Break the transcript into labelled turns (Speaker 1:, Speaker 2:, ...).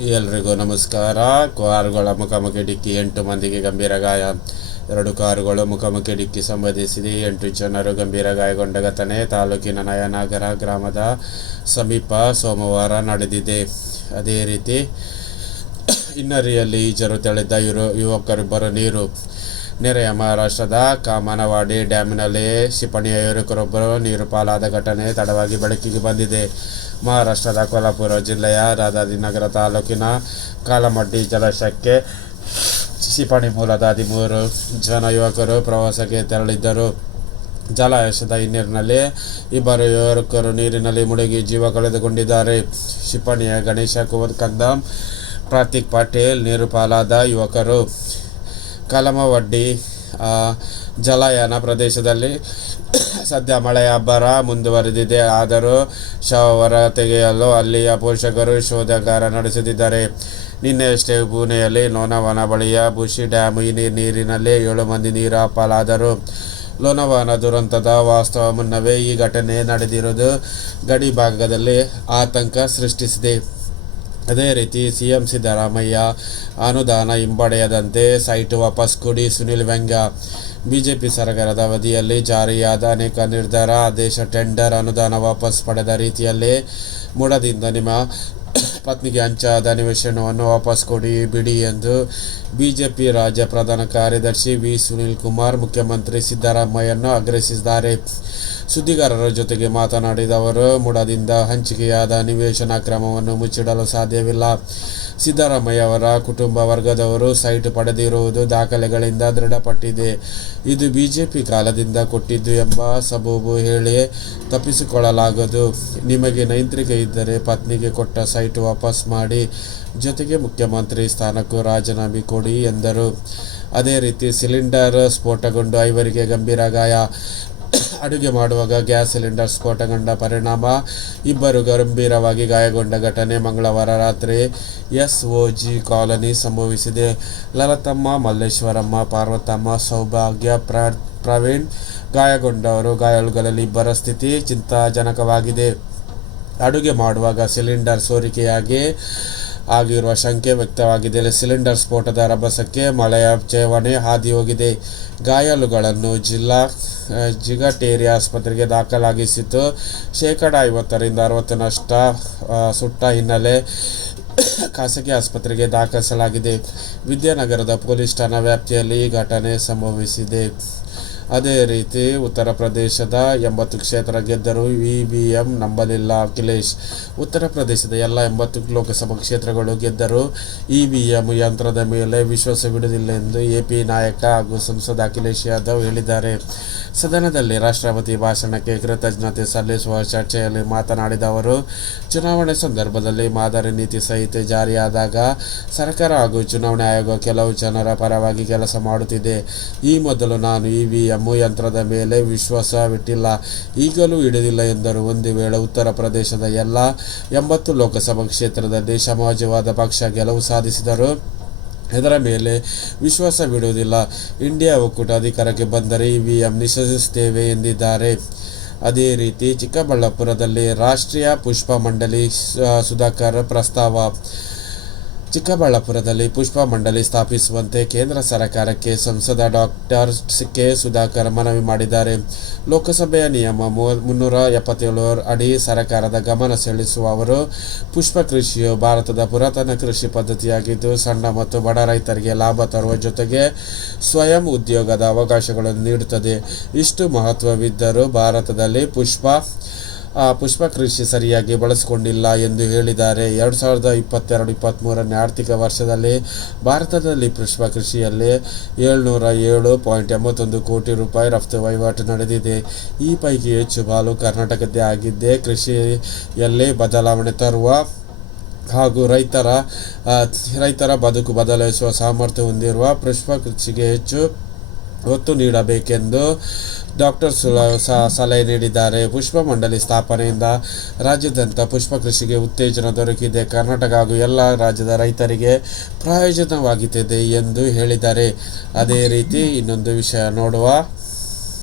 Speaker 1: ಎಲ್ರಿಗೂ ನಮಸ್ಕಾರ. ಕಾರುಗಳ ಮುಖಾಮುಖಿ ಡಿಕ್ಕಿ ಎಂಟು ಮಂದಿಗೆ ಗಂಭೀರ ಗಾಯ. ಎರಡು ಕಾರುಗಳು ಮುಖಾಮುಖಿ ಡಿಕ್ಕಿ ಸಂಬಂಧಿಸಿದೆ. ಎಂಟು ಜನರು ಗಂಭೀರ ಗಾಯಗೊಂಡ ಘಟನೆ ತಾಲೂಕಿನ ನಯನಗರ ಗ್ರಾಮದ ಸಮೀಪ ಸೋಮವಾರ ನಡೆದಿದೆ. ಅದೇ ರೀತಿ ಹಿನ್ನರಿಯಲ್ಲಿ ಈಜರು ತೆಳೆದ ಇರು ಯುವಕರಿಬ್ಬರು ನೀರು ನೆರೆಯ ಮಹಾರಾಷ್ಟ್ರದ ಕಾಮನವಾಡಿ ಡ್ಯಾಮಿನಲ್ಲಿ ಕ್ಷಿಪಣಿಯ ಯುವಕರೊಬ್ಬರು ನೀರು ಪಾಲಾದ ಘಟನೆ ತಡವಾಗಿ ಬೆಳಕಿಗೆ ಬಂದಿದೆ. ಮಹಾರಾಷ್ಟ್ರದ ಕೊಲ್ಲಾಪುರ ಜಿಲ್ಲೆಯ ರಾಧಾಜಿನಗರ ತಾಲೂಕಿನ ಕಾಲಮಡ್ಡಿ ಜಲಾಶಯಕ್ಕೆ ಕ್ಷಿಪಣಿ ಮೂಲದ ಹದಿಮೂರು ಜನ ಯುವಕರು ಪ್ರವಾಸಕ್ಕೆ ತೆರಳಿದ್ದರು. ಜಲಾಶಯದ ಹಿನ್ನೀರಿನಲ್ಲಿ ಇಬ್ಬರು ಯುವಕರು ನೀರಿನಲ್ಲಿ ಮುಳುಗಿ ಜೀವ ಕಳೆದುಕೊಂಡಿದ್ದಾರೆ. ಕ್ಷಿಪಣಿಯ ಗಣೇಶ ಕುವರ್ ಕಂದಂ ಪ್ರತೀಕ್ ಪಾಟೀಲ್ ನೀರು ಪಾಲಾದ ಯುವಕರು ಕಲಮವಡ್ಡಿ ಜಲಾಯನ ಪ್ರದೇಶದಲ್ಲಿ ಸದ್ಯ ಮಳೆಯ ಅಬ್ಬರ ಮುಂದುವರೆದಿದೆ. ಆದರೂ ಶವ ಹೊರ ತೆಗೆಯಲು ಅಲ್ಲಿಯ ಪೋಷಕರು ಶೋಧಗಾರ ನಡೆಸುತ್ತಿದ್ದಾರೆ ನಿನ್ನೆಯಷ್ಟೇ ಪುಣೆಯಲ್ಲಿ ಲೋನವನ ಬಳಿಯ ಬುಷಿ ಡ್ಯಾಮ್ ನೀರಿನಲ್ಲಿ ಏಳು ಮಂದಿ ನೀರು ಪಾಲಾದರು ಲೋನಾವಾನ ದುರಂತದ ವಾಸ್ತವ ಮುನ್ನವೇ ಈ ಘಟನೆ ನಡೆದಿರುವುದು ಗಡಿ ಭಾಗದಲ್ಲಿ ಆತಂಕ ಸೃಷ್ಟಿಸಿದೆ. ಅದೇ ರೀತಿ ಸಿಎಂ ಸಿದ್ದರಾಮಯ್ಯ ಅನುದಾನ ಹಿಂಪಡೆಯದಂತೆ ಸೈಟ್ ವಾಪಸ್ ಕೊಡಿ ಸುನಿಲ್ ವ್ಯಂಗ್ಯ ಬಿಜೆಪಿ ಸರ್ಕಾರದ ಅವಧಿಯಲ್ಲಿ ಜಾರಿಯಾದ ಅನೇಕ ನಿರ್ಧಾರ ಆದೇಶ ಟೆಂಡರ್ ಅನುದಾನ ವಾಪಸ್ ಪಡೆದ ರೀತಿಯಲ್ಲಿ ಮೂಡದಿಂದ ನಿಮ್ಮ ಪತ್ನಿಗೆ ಹಂಚಾದ ನಿವೇಶನವನ್ನು ವಾಪಸ್ ಕೊಡಿ, ಬಿಡಿ ಎಂದು ಬಿಜೆಪಿ ರಾಜ್ಯ ಪ್ರಧಾನ ಕಾರ್ಯದರ್ಶಿ ವಿ ಸುನಿಲ್ ಕುಮಾರ್, ಮುಖ್ಯಮಂತ್ರಿ ಸಿದ್ದರಾಮಯ್ಯನ್ನು ಆಗ್ರಹಿಸಿದ್ದಾರೆ. ಸುದ್ದಿಗಾರರ ಜೊತೆಗೆ ಮಾತನಾಡಿದ ಅವರು, ಮುಡದಿಂದ ಹಂಚಿಕೆಯಾದ ನಿವೇಶನ ಕ್ರಮವನ್ನು ಮುಚ್ಚಿಡಲು ಸಾಧ್ಯವಿಲ್ಲ. ಸಿದ್ದರಾಮಯ್ಯ ಅವರ ಕುಟುಂಬ ವರ್ಗದವರು ಸೈಟ್ ಪಡೆದಿರುವುದು ದಾಖಲೆಗಳಿಂದ ದೃಢಪಟ್ಟಿದೆ. ಇದು ಬಿಜೆಪಿ ಕಾಲದಿಂದ ಕೊಟ್ಟಿದ್ದು ಎಂಬ ಸಬೂಬು ಹೇಳಿ ತಪ್ಪಿಸಿಕೊಳ್ಳಲಾಗದು. ನಿಮಗೆ ನೈಂತ್ರಿಕೆ ಇದ್ದರೆ ಪತ್ನಿಗೆ ಕೊಟ್ಟ ಸೈಟ್ ವಾಪಸ್ ಮಾಡಿ, ಜೊತೆಗೆ ಮುಖ್ಯಮಂತ್ರಿ ಸ್ಥಾನಕ್ಕೂ ರಾಜೀನಾಮೆ ಕೊಡಿ ಎಂದರು. ಅದೇ ರೀತಿ ಸಿಲಿಂಡರ್ ಸ್ಫೋಟಗೊಂಡು ಐವರಿಗೆ ಗಂಭೀರ ಗಾಯ. ಅಡುಗೆ ಮಾಡುವಾಗ ಗ್ಯಾಸ್ ಸಿಲಿಂಡರ್, ಸ್ಫೋಟಗೊಂಡ ಪರಿಣಾಮ, ಇಬ್ಬರು ಗಂಭೀರವಾಗಿ ಗಾಯಗೊಂಡ ಘಟನೆ ಮಂಗಳವಾರ ರಾತ್ರಿ ಎಸ್ ಒ ಜಿ ಕಾಲನಿ ಸಂಭವಿಸಿದೆ. ಲಲತಮ್ಮ, ಮಲ್ಲೇಶ್ವರಮ್ಮ, ಪಾರ್ವತಮ್ಮ, ಸೌಭಾಗ್ಯ, ಪ್ರ, ಪ್ರವೀಣ್ ಗಾಯಗೊಂಡವರು ಗಾಯಾಳುಗಳಲ್ಲಿ ಇಬ್ಬರ ಸ್ಥಿತಿ ಚಿಂತಾಜನಕವಾಗಿದೆ. ಅಡುಗೆ ಮಾಡುವಾಗ ಸಿಲಿಂಡರ್ ಸೋರಿಕೆಯಾಗಿ ಆಗಿರುವ ಶಂಕೆ ವ್ಯಕ್ತವಾಗಿದೆ. ಸಿಲಿಂಡರ್ ಸ್ಫೋಟದ ರಭಸಕ್ಕೆ ಮಳೆಯ ಚೇವಣೆ ಹಾದಿ ಹೋಗಿದೆ. ಗಾಯಾಳುಗಳನ್ನು ಜಿಲ್ಲಾ ಜಿಗಟೇರಿ ಆಸ್ಪತ್ರೆಗೆ ದಾಖಲಾಗಿಸಿತು ಶೇಕಡ ಐವತ್ತರಿಂದ ಅರವತ್ತು ನಷ್ಟ ಆ, ಸುಟ್ಟ ಹಿನ್ನೆಲೆ ಖಾಸಗಿ ಆಸ್ಪತ್ರೆಗೆ ದಾಖಲಿಸಲಾಗಿದೆ. ವಿದ್ಯಾನಗರದ ಪೊಲೀಸ್ ಠಾಣಾ ವ್ಯಾಪ್ತಿಯಲ್ಲಿ ಈ ಘಟನೆ ಸಂಭವಿಸಿದೆ. ಅದೇ ರೀತಿ ಉತ್ತರ ಪ್ರದೇಶದ ಎಂಬತ್ತು ಕ್ಷೇತ್ರ ಗೆದ್ದರು ಇ ವಿ ಎಂ ನಂಬಲಿಲ್ಲ, ಅಖಿಲೇಶ್. ಉತ್ತರ ಪ್ರದೇಶದ ಎಲ್ಲ ಎಂಬತ್ತು ಲೋಕಸಭಾ ಕ್ಷೇತ್ರಗಳು ಗೆದ್ದರು ಇ ವಿ ಎಂ ಯಂತ್ರದ ಮೇಲೆ ವಿಶ್ವಾಸವಿಡುವುದಿಲ್ಲ ಎಂದು ಎಪಿ ನಾಯಕ ಹಾಗೂ ಸಂಸದ ಅಖಿಲೇಶ್ ಯಾದವ್ ಹೇಳಿದ್ದಾರೆ. ಸದನದಲ್ಲಿ ರಾಷ್ಟ್ರಪತಿ ಭಾಷಣಕ್ಕೆ ಕೃತಜ್ಞತೆ ಸಲ್ಲಿಸುವ ಚರ್ಚೆಯಲ್ಲಿ ಮಾತನಾಡಿದ ಅವರು, ಚುನಾವಣೆ ಸಂದರ್ಭದಲ್ಲಿ ಮಾದರಿ ನೀತಿ ಸಂಹಿತೆ ಜಾರಿಯಾದಾಗ ಸರ್ಕಾರ ಹಾಗೂ ಚುನಾವಣಾ ಆಯೋಗ ಕೆಲವು ಜನರ ಪರವಾಗಿ ಕೆಲಸ ಮಾಡುತ್ತಿದೆ. ಈ ಮೊದಲು ನಾನು ಇ ವಿ ಎಂ ಯಂತ್ರದ ಮೇಲೆ ವಿಶ್ವಾಸವಿಟ್ಟಿಲ್ಲ. ಈಗಲೂ ಇಡಲಿಲ್ಲ ಎಂದರು. ಒಂದು ವೇಳೆ ಉತ್ತರ ಪ್ರದೇಶದ ಎಲ್ಲ ಎಂಬತ್ತು ಲೋಕಸಭಾ ಕ್ಷೇತ್ರದಲ್ಲಿ ಸಮಾಜವಾದ ಪಕ್ಷ ಗೆಲುವು ಸಾಧಿಸಿದರು ಇದರ ಮೇಲೆ ವಿಶ್ವಾಸ ಬಿಡುವುದಿಲ್ಲ. ಇಂಡಿಯಾ ಒಕ್ಕೂಟ ಅಧಿಕಾರಕ್ಕೆ ಬಂದರೆ ಇ ವಿ ನಿಷೇಧಿಸುತ್ತೇವೆ ಎಂದಿದ್ದಾರೆ. ಅದೇ ರೀತಿ ಚಿಕ್ಕಬಳ್ಳಾಪುರದಲ್ಲಿ ರಾಷ್ಟ್ರೀಯ ಪುಷ್ಪ ಮಂಡಳಿ ಸುಧಾಕರ್ ಪ್ರಸ್ತಾವ ಚಿಕ್ಕಬಳ್ಳಾಪುರದಲ್ಲಿ ಪುಷ್ಪ ಮಂಡಳಿ ಸ್ಥಾಪಿಸುವಂತೆ ಕೇಂದ್ರ ಸರ್ಕಾರಕ್ಕೆ ಸಂಸದ ಡಾಕ್ಟರ್ ಕೆ ಸುಧಾಕರ್ ಮನವಿ ಮಾಡಿದ್ದಾರೆ. ಲೋಕಸಭೆಯ ನಿಯಮ ಮುನ್ನೂರ ಎಪ್ಪತ್ತೇಳು ಅಡಿ ಸರ್ಕಾರದ ಗಮನ ಸೆಳೆಸುವ ಅವರು ಪುಷ್ಪ ಕೃಷಿಯು ಭಾರತದ ಪುರಾತನ ಕೃಷಿ ಪದ್ಧತಿಯಾಗಿದ್ದು ಸಣ್ಣ ಮತ್ತು ಬಡ ರೈತರಿಗೆ ಲಾಭ ತರುವ ಜೊತೆಗೆ ಸ್ವಯಂ ಉದ್ಯೋಗದ ಅವಕಾಶಗಳನ್ನು ನೀಡುತ್ತದೆ. ಇಷ್ಟು ಮಹತ್ವವಿದ್ದರೂ ಭಾರತದಲ್ಲಿ ಪುಷ್ಪ ಆ, ಪುಷ್ಪ ಕೃಷಿ ಸರಿಯಾಗಿ ಬಳಸಿಕೊಂಡಿಲ್ಲ ಎಂದು ಹೇಳಿದ್ದಾರೆ. ಎರಡು ಸಾವಿರದ ಇಪ್ಪತ್ತೆರಡು ಇಪ್ಪತ್ತ್ಮೂರನೇ ಆರ್ಥಿಕ ವರ್ಷದಲ್ಲಿ ಭಾರತದಲ್ಲಿ ಪುಷ್ಪ ಕೃಷಿಯಲ್ಲಿ ಏಳ್ನೂರ ಏಳು ಪಾಯಿಂಟ್ ಎಂಬತ್ತೊಂದು ಕೋಟಿ ರೂಪಾಯಿ ರಫ್ತು ವಹಿವಾಟು ನಡೆದಿದೆ. ಈ ಪೈಕಿ ಹೆಚ್ಚು ಬಾಲು ಕರ್ನಾಟಕದ್ದೇ ಆಗಿದ್ದೆ ಕೃಷಿಯಲ್ಲಿ ಬದಲಾವಣೆ ತರುವ ಹಾಗೂ ರೈತರ ರೈತರ ಬದುಕು ಬದಲಾಯಿಸುವ ಸಾಮರ್ಥ್ಯ ಹೊಂದಿರುವ ಪುಷ್ಪ ಕೃಷಿಗೆ ಹೆಚ್ಚು ಒತ್ತು ನೀಡಬೇಕೆಂದು ಡಾಕ್ಟರ್ ಸಲಹೆ ನೀಡಿದ್ದಾರೆ. ಪುಷ್ಪ ಮಂಡಳಿ ಸ್ಥಾಪನೆಯಿಂದ ರಾಜ್ಯಾದ್ಯಂತ ಪುಷ್ಪ ಕೃಷಿಗೆ ಉತ್ತೇಜನ ದೊರಕಿದೆ. ಕರ್ನಾಟಕ ಹಾಗೂ ಎಲ್ಲ ರಾಜ್ಯದ ರೈತರಿಗೆ ಪ್ರಯೋಜನವಾಗುತ್ತಿದೆ ಎಂದು ಹೇಳಿದ್ದಾರೆ. ಅದೇ ರೀತಿ ಇನ್ನೊಂದು ವಿಷಯ ನೋಡುವ